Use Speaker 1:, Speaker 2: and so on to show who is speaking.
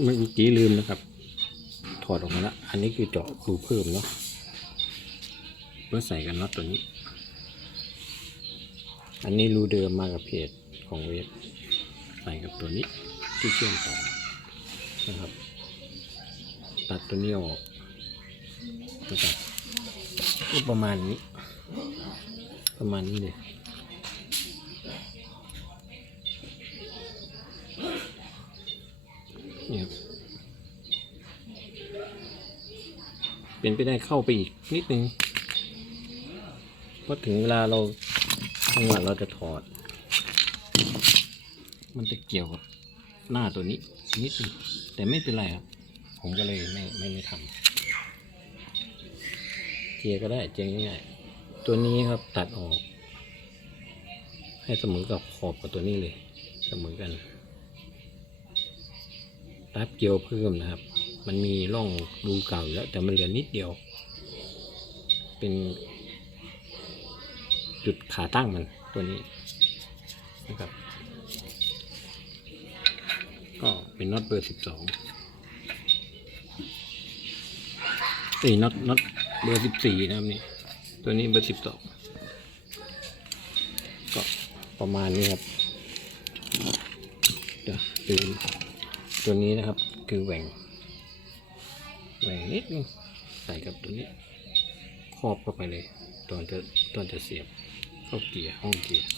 Speaker 1: เมื่อกี้ลืมนะครับ ถอดออกมาแล้วอันนี้คือเจาะรูเพิ่มเนาะเพื่อใส่กันน็อตตัวนี้ อันนี้รูเดิมมากับเพจของเวฟใส่กับตัวนี้ที่เชื่อมต่อนะครับ ตัดตัวนี้ออกนะครับประมาณนี้ ประมาณนี้เลย เนี่ยครับ เป็นไปได้เข้าไปอีกนิดนึงเพราะถึงเวลาเราจังหวะเราจะถอด มันจะเกี่ยวกับหน้าตัวนี้นิดนึงแต่ไม่เป็นไรครับ ผมก็เลยไม่ไม่ไม่ทำเจียก็ได้เจียง่ายๆตัวนี้ครับตัดออก ให้เสมอกับขอบกับตัวนี้เลย เสมอกันรับเกลียวเพิ่มนะครับ มันมีร่องรูเก่าอยู่แล้ว แต่มันเหลือนิดเดียว เป็นจุดขาตั้งมันตัวนี้นะครับ ก็เป็นน็อตเบอร์สิบสองเอ้ยน็อตน็อตเบอร์สิบสี่นะครับนี่ตัวนี้เบอร์สิบสองก็ประมาณนี้ครับเดี๋ยวตัวนี้นะครับคือแหว่ง แหวงนิดนึงใส่กับตัวนี้ครอบเข้าไปเลย ตอนจะตอนจะเสียบเข้าเกียร์ห้องเกียร์